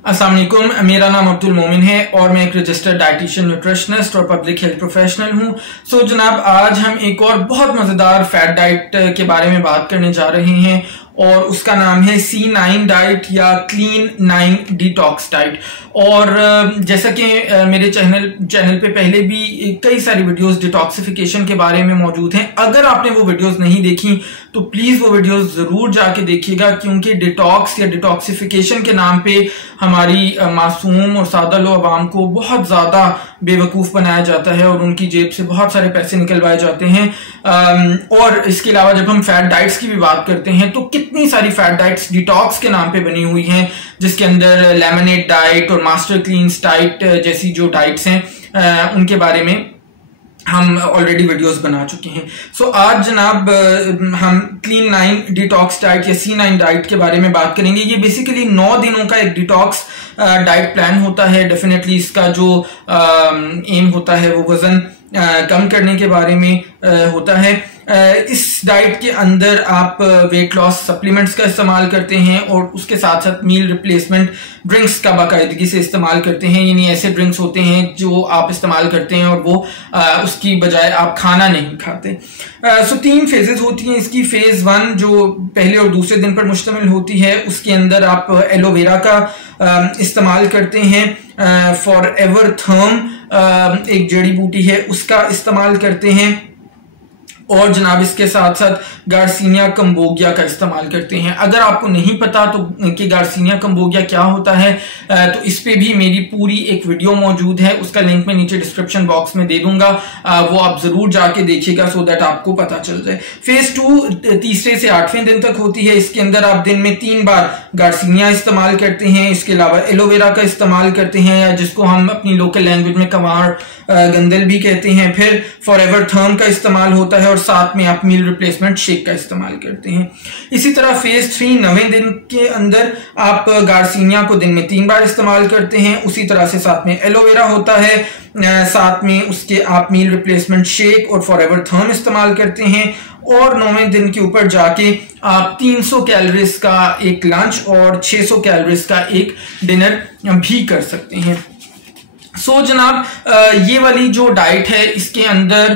अस्सलाम वालेकुम, मेरा नाम अब्दुल मोमिन है और मैं एक रजिस्टर्ड डाइटिशियन, न्यूट्रिशनिस्ट और पब्लिक हेल्थ प्रोफेशनल हूं। सो जनाब, आज हम एक और बहुत मजेदार फैट डाइट के बारे में बात करने जा रहे हैं और उसका नाम है C9 डाइट या क्लीन 9 डिटॉक्स डाइट। और जैसा कि मेरे चैनल पे पहले भी कई सारी वीडियोस डिटॉक्सिफिकेशन के बारे में मौजूद हैं। अगर आपने वो वीडियोस नहीं देखी तो प्लीज वो वीडियोस जरूर जाके देखिएगा, क्योंकि डिटॉक्स या डिटॉक्सिफिकेशन के नाम पे हमारी मासूम और सादा लो अवाम को बहुत ज्यादा बेवकूफ बनाया जाता है और उनकी जेब से बहुत सारे पैसे निकलवाए जाते हैं। और इसके अलावा जब हम फैट डाइट्स की भी बात करते हैं तो कितनी सारी फैट डाइट्स डिटॉक्स के नाम पे बनी हुई हैं, जिसके अंदर लेमनेट डाइट और मास्टर क्लीन्स डाइट जैसी जो डाइट्स हैं उनके बारे में हम ऑलरेडी वीडियोस बना चुके हैं। सो आज जनाब हम क्लीन 9 डिटॉक्स डाइट या C9 डाइट के बारे में बात करेंगे। ये बेसिकली 9 दिनों का एक डिटॉक्स डाइट प्लान होता है। डेफिनेटली इसका जो एम होता है वो वजन कम करने के बारे में होता है। इस डाइट के अंदर आप वेट लॉस सप्लीमेंट्स का इस्तेमाल करते हैं और उसके साथ साथ मील रिप्लेसमेंट ड्रिंक्स का बाकायदगी से इस्तेमाल करते हैं। यानी ऐसे ड्रिंक्स होते हैं जो आप इस्तेमाल करते हैं और वो उसकी बजाय आप खाना नहीं खाते। सो 3 फेजेस होती हैं इसकी। फेज 1 जो पहले और दूसरे दिन पर मुश्तमिल होती है, उसके अंदर आप एलोवेरा का इस्तेमाल करते हैं। फॉरएवर थर्म एक जड़ी बूटी है, उसका इस्तेमाल करते हैं और जनाब इसके साथ साथ गार्सिनिया कंबोगिया का इस्तेमाल करते हैं। अगर आपको नहीं पता तो कि गार्सिनिया कंबोगिया क्या होता है तो इस पे भी मेरी पूरी एक वीडियो मौजूद है, उसका लिंक मैं नीचे डिस्क्रिप्शन बॉक्स में दे दूंगा। वो आप जरूर जाके देखिएगा सो दैट आपको पता चल जाए। फेज 2 तीसरे से 8वें दिन तक होती है। इसके अंदर आप दिन में 3 बार गार्सिनिया इस्तेमाल करते हैं, इसके अलावा एलोवेरा का इस्तेमाल करते हैं या जिसको हम अपनी लोकल लैंग्वेज में कंवार गंदल भी कहते हैं। फिर फॉरएवर थर्म का इस्तेमाल होता है और साथ में आप मील रिप्लेसमेंट शेक का इस्तेमाल करते हैं। इसी तरह फेज 3 9वें दिन के अंदर आप गार्सिनिया को दिन में 3 बार इस्तेमाल करते हैं। उसी तरह से साथ में एलोवेरा होता है, साथ में उसके आप मील रिप्लेसमेंट शेक और फॉरएवर थर्म इस्तेमाल करते हैं। और 9वें दिन के ऊपर जाके आप 300 कैलोरीज का एक लंच और 600 कैलोरीज का एक डिनर भी कर सकते हैं। सो जनाब ये वाली जो डाइट है इसके अंदर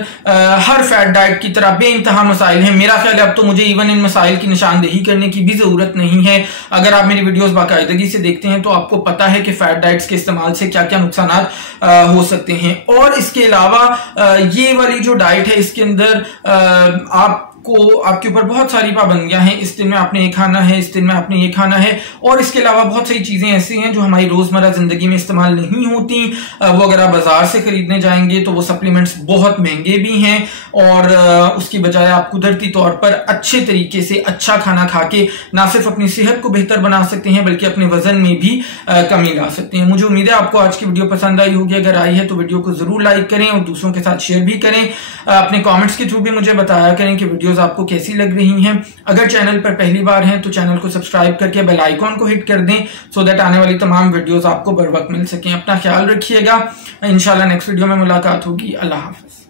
हर फैट डाइट की तरह बेइंतहा मसाइल हैं। मेरा ख्याल है अब तो मुझे इवन इन मसाइल की निशानदेही करने की भी जरूरत नहीं है। अगर आप मेरी वीडियोस बाकायदगी से देखते हैं तो आपको पता है कि फैट डाइट्स के इस्तेमाल से क्या क्या नुकसान हो सकते हैं। और इसके अलावा ये वाली जो डाइट है इसके अंदर आपके ऊपर बहुत सारी पाबंदियां हैं। इस दिन में आपने ये खाना है, इस दिन में आपने ये खाना है, और इसके अलावा बहुत सारी चीजें ऐसी हैं जो हमारी रोजमर्रा जिंदगी में इस्तेमाल नहीं होती। वो अगर आप बाजार से खरीदने जाएंगे तो वो सप्लीमेंट्स बहुत महंगे भी हैं और उसकी बजाय आप कुदरती तौर पर अच्छे तरीके से अच्छा खाना खा के ना सिर्फ अपनी सेहत को बेहतर बना सकते हैं बल्कि अपने वजन में भी कमी ला सकते हैं। मुझे उम्मीद है आपको आज की वीडियो पसंद आई होगी। अगर आई है तो वीडियो को जरूर लाइक करें और दूसरों के साथ शेयर भी करें। अपने कॉमेंट्स के थ्रू भी मुझे बताया करें कि वीडियो आपको कैसी लग रही हैं। अगर चैनल पर पहली बार हैं तो चैनल को सब्सक्राइब करके बेल आइकॉन को हिट कर दें सो दैट आने वाली तमाम वीडियोस आपको बर वक्त मिल सकें। अपना ख्याल रखिएगा। इंशाल्लाह नेक्स्ट वीडियो में मुलाकात होगी। अल्लाह हाफिज।